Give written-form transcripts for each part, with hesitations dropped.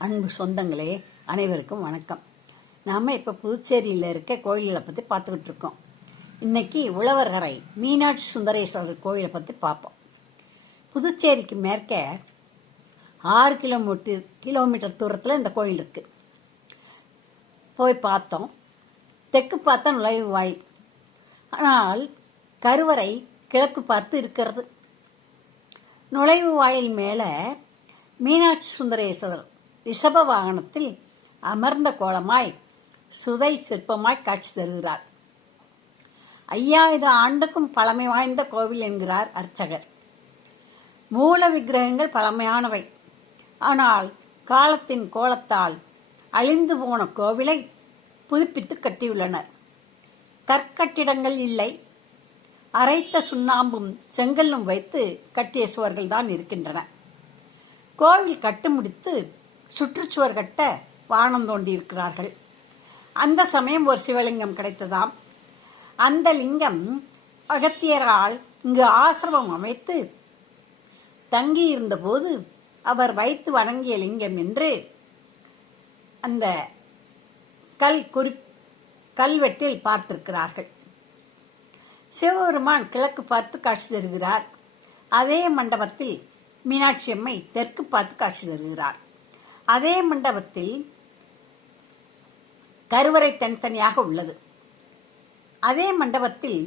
அன்பு சொந்தங்களே, அனைவருக்கும் வணக்கம். நாம் இப்போ புதுச்சேரியில் இருக்க கோயில்களை பற்றி பார்த்துக்கிட்டு இருக்கோம். இன்னைக்கு உழவர்கரை மீனாட்சி சுந்தரேஸ்வரர் கோயிலை பற்றி பார்ப்போம். புதுச்சேரிக்கு மேற்கே 6 கிலோமீட்டர் தூரத்தில் இந்த கோயில் இருக்கு. போய் பார்த்தோம். தெற்கு பார்த்தா நுழைவு வாயில், ஆனால் கருவறை கிழக்கு பார்த்து இருக்கிறது. நுழைவு வாயில் மேலே மீனாட்சி சுந்தரேஸ்வரர் ரிஷப வாகனத்தில் அமர்ந்த கோலமாய் சுதை சிற்பமாய் காட்சி தருகிறார். 5000 ஆண்டுக்கும் பழமை வாய்ந்த கோவில் என்கிறார் அர்ச்சகர். மூல விக்கிரகங்கள் பழமையானவை, ஆனால் காலத்தின் கோலத்தால் அழிந்து போன கோவிலை புதுப்பித்து கட்டியுள்ளனர். கற்கட்டிடங்கள் இல்லை, அரைத்த சுண்ணாம்பும் செங்கல்லும் வைத்து கட்டிய சுவர்கள் தான் இருக்கின்றன. கோவில் கட்டு முடித்து சுற்றுச்சுவர் கட்ட வானம் தோண்டி இருக்கிறார்கள். அந்த சமயம் ஒரு சிவலிங்கம் கிடைத்ததாம். அந்த லிங்கம் அகத்தியரால் இங்கு ஆசிரமம் அமைத்து தங்கியிருந்த போது அவர் வைத்து வணங்கிய லிங்கம் என்று அந்த கல்வெட்டில் பார்த்திருக்கிறார்கள். சிவபெருமான் கிழக்கு பார்த்து காட்சி தருகிறார். அதே மண்டபத்தில் மீனாட்சி அம்மை தெற்கு பார்த்து காட்சி தருகிறார். அதே மண்டபத்தில் கருவறை தனித்தனியாக உள்ளது. அதே மண்டபத்தில்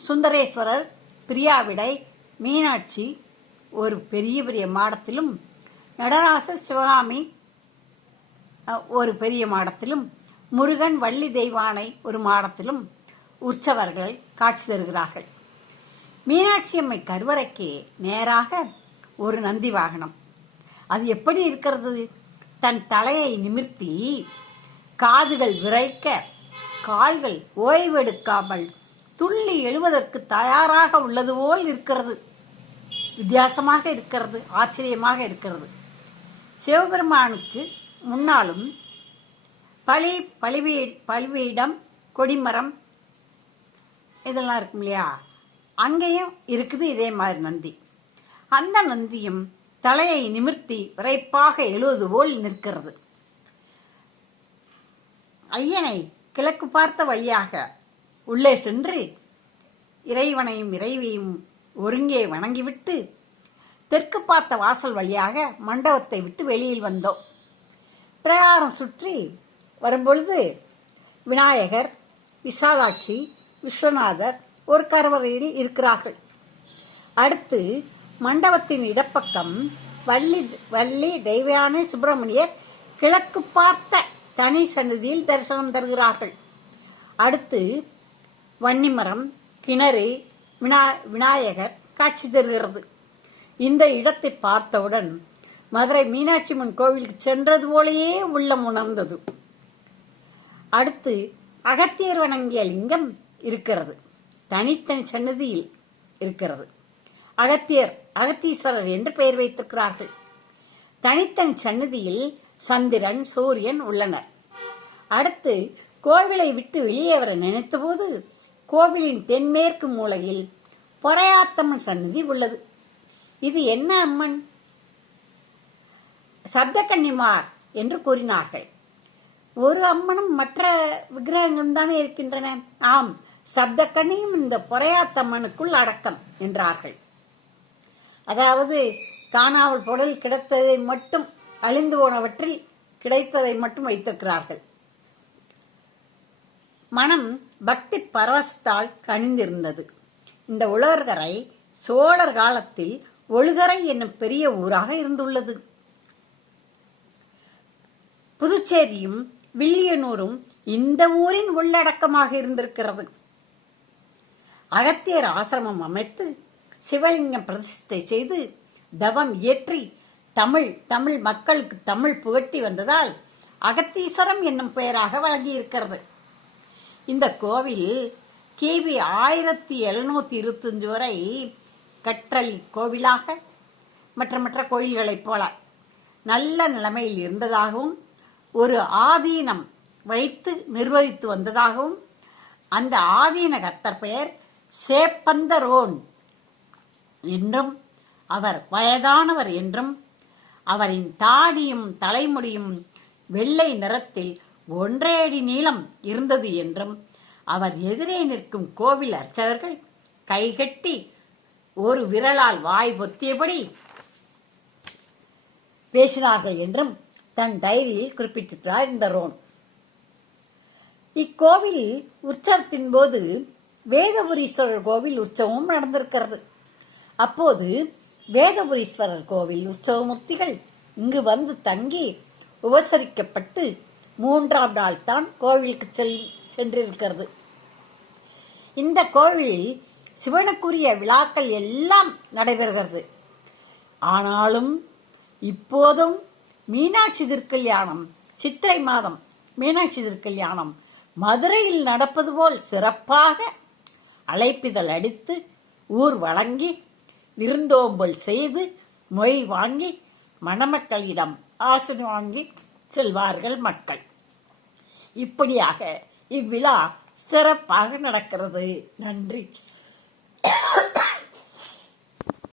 சுந்தரேஸ்வரர், பிரியாவிடை, மீனாட்சி ஒரு பெரிய பெரிய மாடத்திலும், நடராசர், சிவகாமி ஒரு பெரிய மாடத்திலும், முருகன், வள்ளி தெய்வானை ஒரு மாடத்திலும் உற்சவர்கள் காட்சி தருகிறார்கள். மீனாட்சி அம்மை கருவறைக்கு நேராக ஒரு நந்தி வாகனம். அது எப்படி இருக்கிறது? தன் தலையை நிமிர்த்தி காதுகள் விரைக்க, கால்கள் ஓய்வெடுக்காமல் துள்ளி எழுவதற்கு தயாராக உள்ளது போல் இருக்கிறது. வித்தியாசமாக இருக்கிறது, ஆச்சரியமாக இருக்கிறது. சிவபெருமானுக்கு முன்னாலும் பலிபீடம், கொடிமரம் இதெல்லாம் இருக்கும் இல்லையா, அங்கேயும் இருக்குது இதே மாதிரி நந்தி. அந்த நந்தியும் தலையை நிமிர்த்தி விரைப்பாக எழுவது போல் நிற்கிறது. ஐயனை கிழக்கு பார்த்த வழியாக உள்ளே சென்று இறைவனையும் இறைவியும் ஒருங்கே வணங்கிவிட்டு தெற்கு பார்த்த வாசல் வழியாக மண்டபத்தை விட்டு வெளியில் வந்தோம். பிரகாரம் சுற்றி வரும்பொழுது விநாயகர், விசாலாட்சி, விஸ்வநாதர் ஒரு கருவறையில் இருக்கிறார்கள். அடுத்து மண்டபத்தின் இடப்பக்கம் வள்ளி தெய்வானை, சுப்பிரமணியர் கிழக்கு பார்த்த தனி சன்னதியில் தரிசனம் தருகிறார்கள். அடுத்து வன்னிமரம், கிணறு, விநாயகர் காட்சி தருகிறது. இந்த இடத்தை பார்த்தவுடன் மதுரை மீனாட்சி அம்மன் கோவிலுக்கு சென்றது போலேயே உள்ளம் உணர்ந்தது. அடுத்து அகத்தியர் வணங்கிய லிங்கம் இருக்கிறது, தனித்தனி சன்னதியில் இருக்கிறது. அகத்தீஸ்வரர் என்று பெயர் வைத்திருக்கிறார்கள். தனித்தனி சன்னதியில் சந்திரன், சூரியன் உள்ளனர். அடுத்து கோவிலை விட்டு வெளியே வர நினைத்தபோது கோவிலின் தென்மேற்கு மூலையில் பொறையாத்தம்மன் சன்னதி உள்ளது. இது என்ன அம்மன்? சப்தகன்னிமார் என்று கூறினார்கள். ஒரு அம்மனும் மற்ற விக்கிரகங்களும் தானே இருக்கின்றன. ஆம், சப்தகன்னியும் இந்த பொறையாத்தம்மனுக்குள் அடக்கம் என்றார்கள். அதாவது காணாமல் பொருள் கிடைத்ததை மட்டும், அழிந்து போனவற்றில் கிடைத்ததை மட்டும் வைத்திருக்கிறார்கள். மனம் பக்தி பரவசத்தால் கனிந்திருந்தது. இந்த உழவர்கரை சோழர் காலத்தில் ஒழுகரை என்னும் பெரிய ஊராக இருந்துள்ளது. புதுச்சேரியும் வில்லியனூரும் இந்த ஊரின் உள்ளடக்கமாக இருந்திருக்கிறது. அகத்தியர் ஆசிரமம் அமைத்து சிவலிங்கம் பிரதிஷ்டை செய்து தவம் இயற்றி தமிழ் மக்களுக்கு தமிழ் புகட்டி வந்ததால் அகத்தீஸ்வரம் என்னும் பெயராக வழங்கியிருக்கிறது. இந்த கோவில் கிபி 1725 வரை கற்றளி கோவிலாக மற்ற கோயில்களைப் போல நல்ல நிலைமையில் இருந்ததாகவும், ஒரு ஆதீனம் வைத்து நிர்வகித்து வந்ததாகவும், அந்த ஆதீன கர்த்தர் பெயர் சேப்பந்தரோன் என்றும் அவர் வயதானவர் என்றும் அவரின் தாடியும் தலைமுடியும் வெள்ளை நிறத்தில் 1.5 அடி நீளம் இருந்தது என்றும், அவர் எதிரே நிற்கும் கோவில் அர்ச்சகர்கள் கைகட்டி ஒரு விரலால் வாய் பொத்தியபடி பேசினார்கள் என்றும் தன் டைரியில் குறிப்பிட்டிருக்கிறார் இந்த ரோன். இக்கோவில் உற்சவத்தின் போது வேதபுரீஸ்வரர் கோவில் உற்சவமும் நடந்திருக்கிறது. அப்போது வேதபுரீஸ்வரர் கோவில் உற்சவமூர்த்திகள் இங்கு வந்து தங்கி உபசரிக்கப்பட்டு 3ஆம் நாள் தான் கோவிலுக்கு சென்றிருக்கிறது. இந்த கோவிலில் சிவனுக்குரிய விழாக்கள் எல்லாம் நடைபெறுகிறது. ஆனாலும் இப்போதும் மீனாட்சி திருக்கல்யாணம், சித்திரை மாதம் மீனாட்சி திருக்கல்யாணம் மதுரையில் நடப்பது போல் சிறப்பாக அழைப்பிதழ் அடித்து ஊர் வழங்கி விருந்தோம்பல் செய்து மொய் வாங்கி மணமக்களிடம் ஆசை வாங்கி செல்வார்கள் மக்கள். இப்படியாக இவ்விழா சிறப்பாக நடக்கிறது. நன்றி.